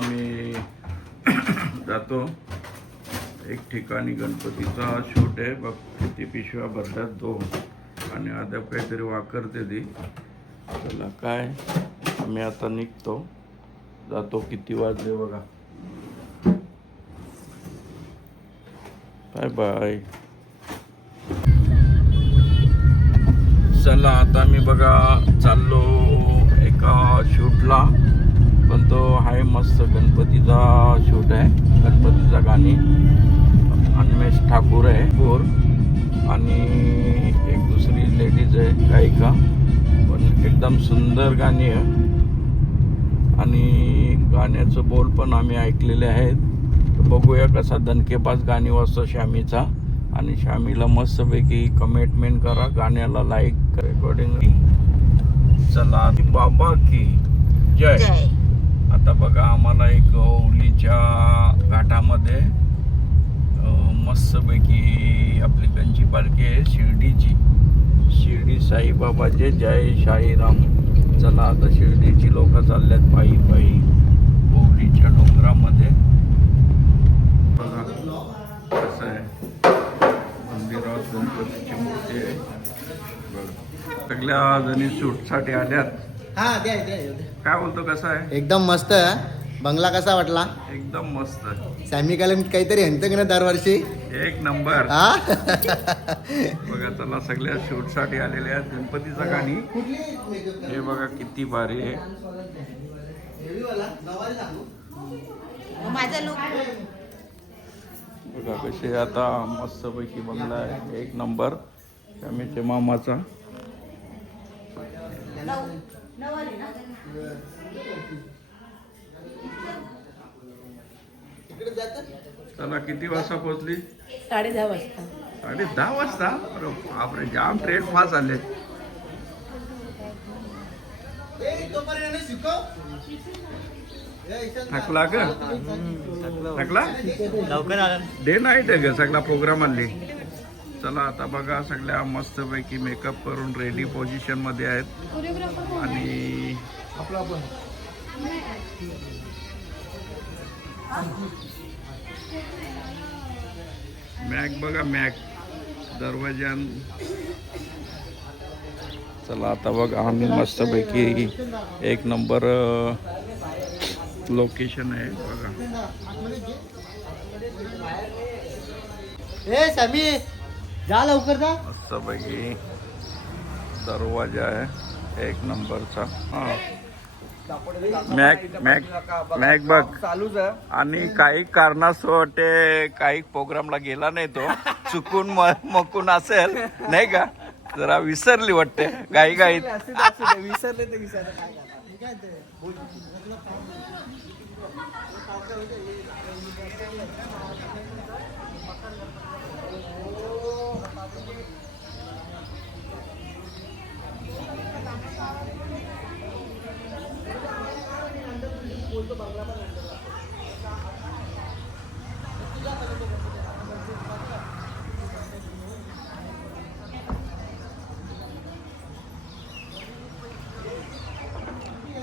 आम्ही जातो. एक ठिकाणी गणपतीचा शूट आहे. बघ किती पिशव्या भरतात दोन. आणि अद्याप काहीतरी वाकरते ती चला काय? आम्ही आता निघतो. जातो किती वाजले बघा. Bye bye. चला आता मी बघा चाललो एका शूटला. पण तो आहे मस्त. गणपतीचा शूट आहे. गणपतीचा गाणी. अन्मेष ठाकूर आहे. गोर आणि एक दुसरी लेडीज आहे गायिका. पण एकदम सुंदर गाणी आहे. आणि गाण्याचं बोल पण आम्ही ऐकलेले आहेत. तर बघूया कसा दणकेबाज गाणी वाजतो श्यामीचा. आणि श्यामीला मस्तपैकी कमिटमेंट करा. गाण्याला लाईक रेकॉर्डिंग चला बाबा की जय. जय. आता बघा आम्हाला एक ओलीच्या घाटामध्ये मस्तपैकी आपली गंजी पालखी आहे शिर्डीची. शिर्डी साईबाबाचे जय शाहीराम. चला आता शिर्डीची लोक चालल्यात पायी पायी ओवलीच्या डोंगरामध्ये. बघा कसं आहे. मंदिरात गणपतीची मूर्ती आहे. बघा सगळ्या जणी सूटसाठी आल्यात. हा द्या द्या. काय बोलतो कसं आहे? एकदम मस्त बंगला कसा वाटला? एकदम मस्त. सॅमी कॅलन काहीतरी हंत की ना दरवर्षी. एक नंबर. हा? बघा चला सगळ्या शूटसाठी आलेल्या आहेत. गणपतीचा गाणी. हे बघा किती भारी आहे. माझा लुक बघा कसे आता. मस्त पैकी बंगला आहे. एक नंबर. मामाचा. चला किती वाजता पोहोचली? साडे दहा वाजता. साडे दहा वाजता? अरे बापरे जाम ट्रेन फास्ट आले थकला ग थकला? डे नाईट आहे ग सगळा प्रोग्राम आली चला आता बघा सगळ्या मस्तपैकी मेकअप करून रेडी पोझिशनमध्ये आहेत. आणि मॅक बघा मॅक. दरवाजान चला आता बघा आम्ही मस्तपैकी एक नंबर लोकेशन आहे बघा. जा लवकर जा. मस्तपैकी दरवाजा आहे एक नंबरचा. हा. मॅक मॅक मॅक बघ. चालूच आहे आणि काही कारणास्तव ते काही प्रोग्रामला गेला नाही तो. चुकून मकून असेल. नाही का? जरा विसरली वाटते. गाई गाईत विसरले ते विसरले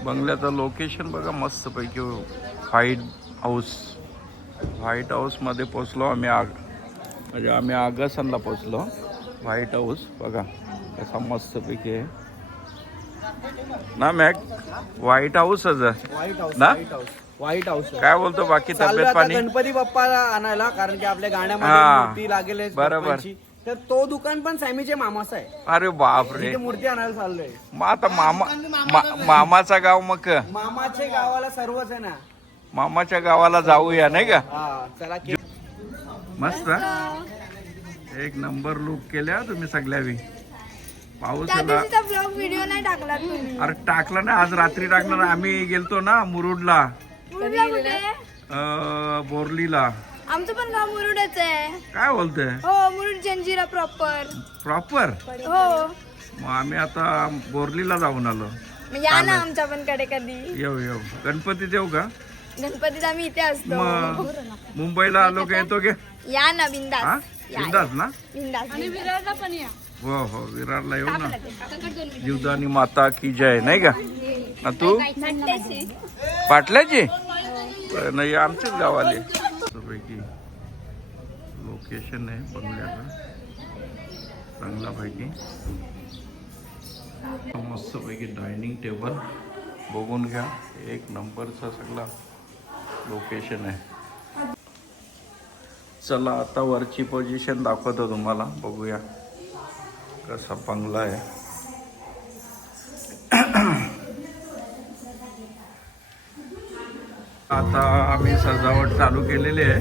बंगल्याचं लोकेशन बघा मस्तपैकी. व्हाईट हाऊस व्हाईट हाऊसमध्ये पोचलो आम्ही आग. म्हणजे आम्ही आगासनला पोचलो व्हाईट हाऊस बघा. कसा मस्तपैकी आहे. ना मॅक व्हाईट हाऊसच आहे. व्हाईट हाऊस ना? व्हाईट हाऊस काय बोलतो बाकी तब्येत पाणी? गणपती बाप्पाला आणायला कारण की आपल्या गाण्यामध्ये लागेल बरोबर. तर तो दुकान पण सॅमीचे मामाचा आहे. अरे बापरे. तिथे मूर्ती आणायला चाललोय. मग आता मामा मा- मामाचा गाव मग? मामाचे गावाला सर्वच आहे ना. मामाच्या गावाला जाऊया नाही का? हा चला मस्त. एक नंबर लुक केल्या तुम्ही पाऊस त्या आला दिवशीचा ब्लॉग व्हिडिओ नाही टाकला तुम्ही. अरे टाकला ना आज रात्री टाकणार. आम्ही गेलतो ना मुरुडला कुठे? अं, बोरलीला. आमचं पण गाव मुरुडच आहे. काय बोलतोय? हो मुरुड जंजिरा प्रॉपर प्रॉपर हो. मग आम्ही आता बोरलीला जाऊन आलो. मग या ना आमच्या पण कडे कधी. येऊ येऊ. गणपतीत येऊ का? गणपतीत आम्ही इथे असतो. मग मुंबईला आलो का? येतो का? या ना हा? बिंदास या. बिंदास ना? बिंदास आणि विरारला पण या. हो हो. विरारला येऊ ना. जीवदानी माता की जय नाही का? ना तू? पाटल्याची? नाही आमचेच गावाले. मस्तपैकी लोकेशन आहे बंगल्याचं. चांगल्यापैकी मस्तपैकी डायनिंग टेबल बघून घ्या एक नंबरचा सगळा लोकेशन आहे. चला आता वरची पोझिशन दाखवतो तुम्हाला. बघूया कसा बंगला आहे. आता आम्ही सजावट चालू केलेली आहे.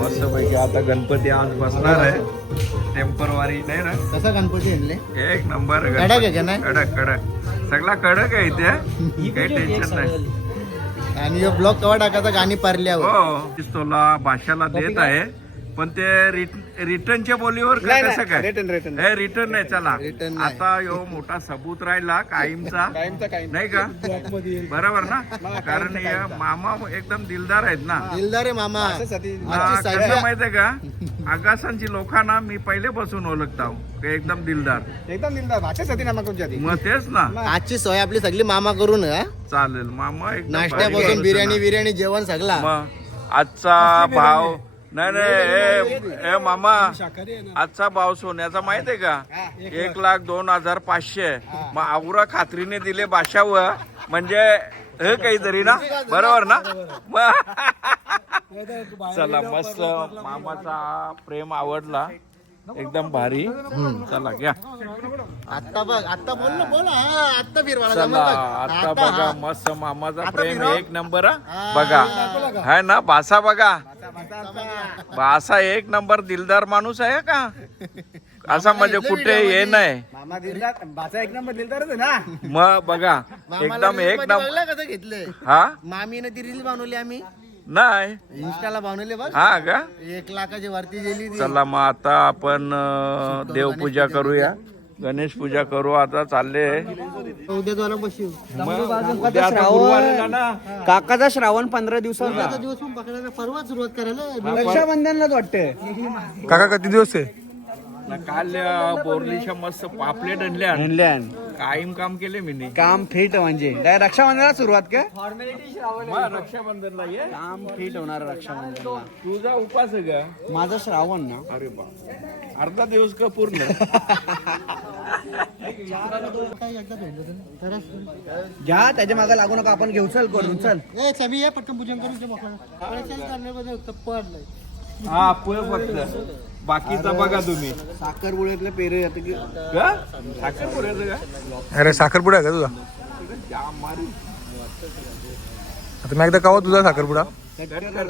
मस्तपैकी आता गणपती आज बसणार आहे. टेम्परवारी नाही ना? कसा गणपती आणले? एक नंबर कडक आहे का गणपती. नाही? कडक कडक. सगळा कडक आहे इथे. काही टेन्शन नाही. आणि ब्लॉक कवा टाकायचा? गाणी पारल्यावर. हो पिस्तोला भाषाला देत आहे. पण ते रिटर्नच्या बोलीवर का नाही, कसं नाही, काय? Return, return. हे रिटर्न नाही चला. Return नाही. आता यो मोठा सबूत राहिला कायमचा. नाही का? बरोबर ना? कारण हे मामा एकदम दिलदार आहेत ना? दिलदार आहे मामा. हा, आजची कसं सगळ्या माहितीये का? आकाशांची लोकांना मी पहिलेपासून ओळखता ते एकदम दिलदार. एकदम दिलदार. भाषा सती ना तुमच्या आधी मग तेच ना. आजची सोय आपली सगळी मामा करून हा? चालेल मामा एकदम भारी. नाश्त्यापासून बिर्याणी. बिर्याणी जेवण सगळा. मग आजचा भाव नाही नाही ए- ए मामा आजचा भाव सोन्याचा माहीत आहे का? एक लाख दोन हजार पाचशे. मग आवरा खात्रीने दिले बाशावर म्हणजे हे काहीतरी ना? बरोबर ना? मग चला मस्त मामाचा प्रेम आवडला. एकदम भारी. चला घ्या. आता बघ आता बोल ना बोल. हा आता फिरवाला चला. आता बघा. मस्त मामाचा प्रेम. एक नंबर हा. बघा. है ना भाषा बघा. भाषा एक नंबर दिलदार माणूस आहे का? असा म्हणजे कुठे हे नाही. मामा दिलदार भाषा एक नंबर दिलदारच आहे ना. मग बघा एकदम एक नंबर हा? मामीने ती रील बनवली आम्ही. नाही. इन्स्टाला बनवली बघ हा का? एक लाखाची वरती गेली ती. चला मग आता आपण अं, देवपूजा करूया. गणेश पूजा करू. आता चालले. उद्या द्वारा बसू. उद्या आता गुरुवार आहे ना काकाचा श्रावण पंधरा दिवसाचा दिवस पण पकडायला परवा सुरुवात करायला. रक्षाबंधनलाच वाटतं काका किती दिवस आहे? काल बोरलीच्या मस्त पापलेट आणल्या कायम काम केले मी नी. काम फिट म्हणजे. डायरेक्ट रक्षाबंधनाला सुरुवात का? रक्षाबंधनला ये. काम फिट होणार रक्षाबंधनला. तुझा उपास आहे का? माझा श्रावण ना. अरे बा अर्धा दिवस का पूर्ण? घ्या त्याच्यामागे लागू नका. आपण घेऊ चल करून चल. ए समी ये पटकन पूजन करून जे मोकळा. पडलंय हा पुढे फक्त. बाकीचा बघा तुम्ही. साखर बुड्यातलं पेरे आता की का? साखर पुऱ्याचं का अरे साखरपुडा आहे का तुझा? जाम मारी आता मी एकदा कावा तुझा साखरपुडा.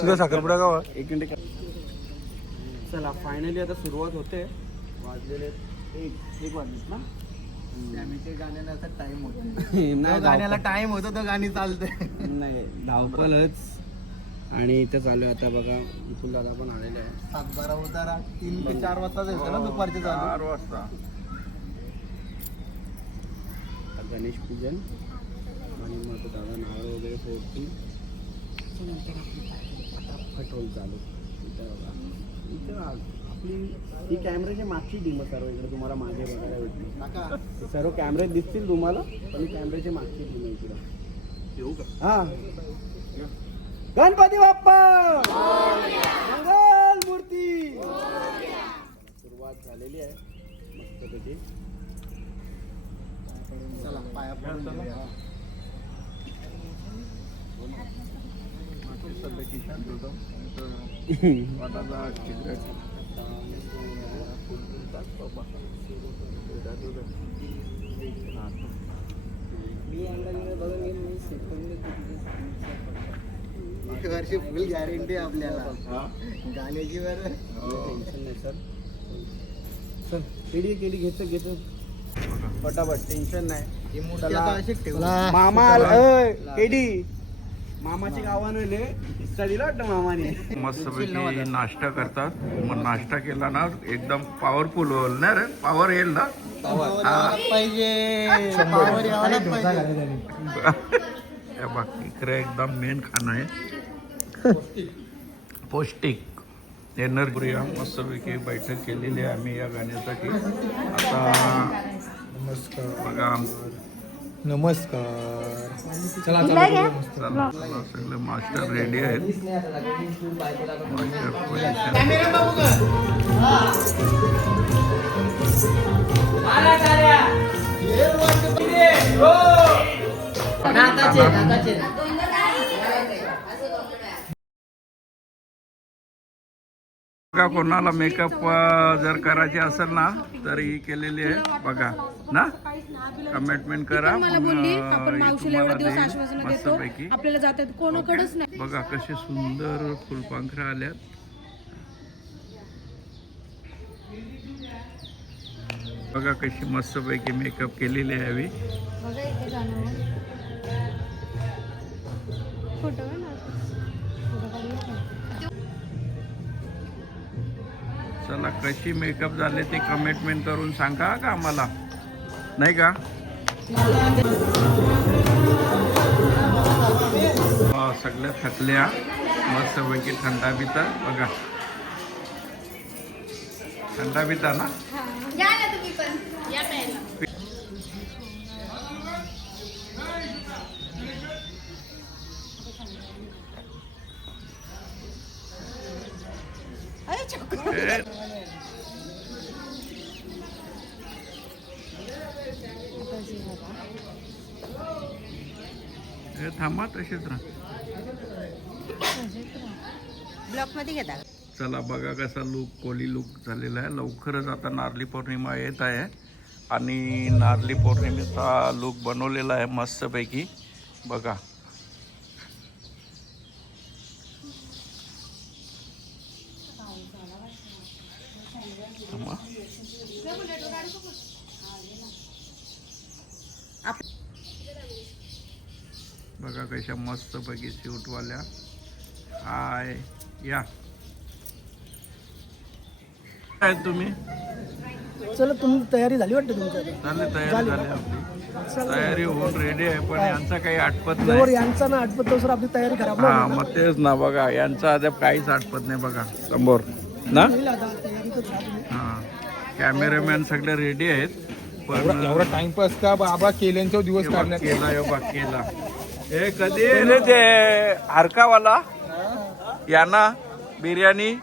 तुझा साखरपुडा कावा एक मिनिट. चला फायनली आता सुरुवात होते. वाजलेले एक एक वाजलेत ना? गाण्याला टाइम होतो नाही गाण्याला टाइम होतो तो गाणी चालते नाही धावपलच आणि इथे चालू आहे आता बघा इथून दादा पण आलेले आहे सात बारा उतारा तीन ते चार वाजता जायचं ना दुपारचे चालू? चार वाजता. आता गणेश पूजन आणि मग दादा नारळ वगैरे फोडतील फटोल चालू. इथं बघा. इथं आपली ही कॅमेऱ्याची मागची टीम सर्व इकडे तुम्हाला मागे बघायला भेटतील. काका. हे सर्व कॅमेरे दिसतील तुम्हाला पण ही कॅमेऱ्याची मागची टीम आहे इकडं. येऊ का? हा. गणपती बाप्पा! मंगल मूर्ती! सुरुवात झालेली आहे. मस्तपैकी चला पाया पडून वर्षी फुल गॅरंटी आपल्याला. गाण्याची वर टेन्शन नाही सर चल केडी केडी घेतो घेतो. फटाफट टेन्शन नाही. ही मामा केडी. मामाच्या गावानं ले हिस्सा दिला वाटतं मामाने. मस्तपैकी नाश्ता करतात. मग नाश्ता केला ना एकदम पॉवरफुल होईल ना रे? पॉवर येईल ना? पाहिजे. पावर यावालाच पाहिजे. हे बघ इकडे एकदम मेन खाणं आहे. पौष्टिक एनर्जी मस्तपैकी बैठक केलेली आहे आम्ही या गाण्यासाठी आता बघा नमस्कार चला चला सगळे मास्टर रेडी आहेत मास्टर पोझिशन बघा कोणाला मेकअप जर करायचे असेल ना तर ही केलेली आहे. बघा ना? कमेंटमेंट करा. मस्तपैकी. बघा कसे सुंदर फुलपाखरं आल्यात. बघा कशी मस्तपैकी मेकअप केलेली आहे हवी चला कशी मेकअप झाले ते कमिटमेंट करून सांगा का आम्हाला? नाही का? हो, सगळ्या थकल्या. मस्तपैकी थंडा पिता. बघा. थंडा पिता ना या ना तुम्ही पण या प्यायला ए, ए, थांबा राहा. ब्लॉकमध्ये घेता. चला बघा कसा लुक कोली लुक झालेला आहे. लवकरच आता नारली पौर्णिमा येत आहे आणि नारली पौर्णिमेचा लुक बनवलेला आहे मस्तपैकी. बघा. बघा कशा मस्तपैकी शिवटवाल्या हाय या. काय तुम्ही? चला तुमची तयारी झाली वाटते तुमच्या झाले तयारी झाली. आपली. तयारी होऊन रेडी आहे पण यांचा काही आटपत नाही. यांचा ना आठवत आपली तयारी खराब हा मग तेच ना बघा यांचा अद्याप काहीच आटपत नाही बघा. समोर ना. हा. कॅमेरामॅन सगळे रेडी आहेत. पण एवढा टाइमपास का बाबा केल्यांचा दिवस काढण्यात? केला हे बघ, केला. हे कधी? रे ते हरकावाला यांना बिर्याणी.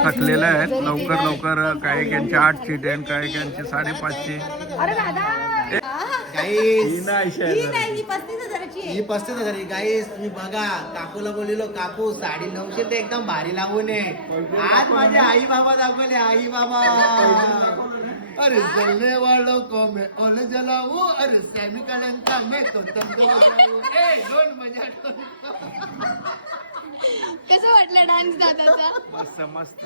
तर थकलेले आहेत. लवकर लवकर काही यांचे आठ सीट आहे काही यांचे साडेपाचशे. ही पस्तीस हजाराची आहे. ही आहे. गाईस तुम्ही बघा काकूला बोललेलो काकू साडी नऊशे ते एकदम भारी लागू नये आज माझे आई बाबा दाखवले आई बाबा. अरे जलने वालों को मैं ओल जलाऊ अरे सैनिकांना का मैं तो तंत्र बजाऊ. ए, ढोल बजा, ढोल. कसं वाटलं डान्स दादाचा मस्त मस्त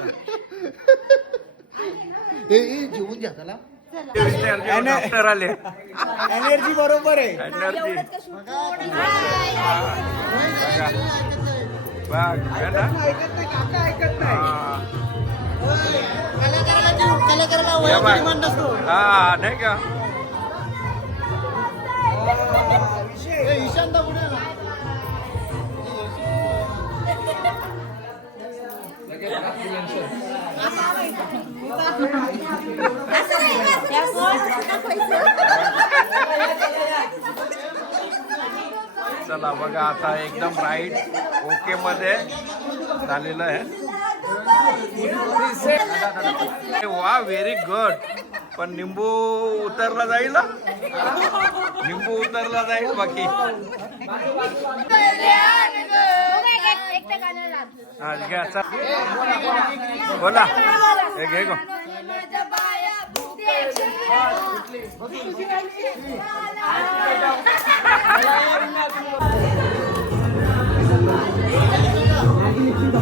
ए, ए, जेवून घ्या चला डॉक्टर आले एनर्जी बरोबर आहे एनर्जी बघ है ना? हा. कलाकाराला या वयाचा बघ. हा नाही का. चला बघा आता एकदम राईट ओके मध्ये झालेलं आहे. वा व्हेरी गुड पण निंबू उतरला जाईल निंबू उतरला जाईल बाकी. एक त्या गाण्याला बोला. हे घे गो.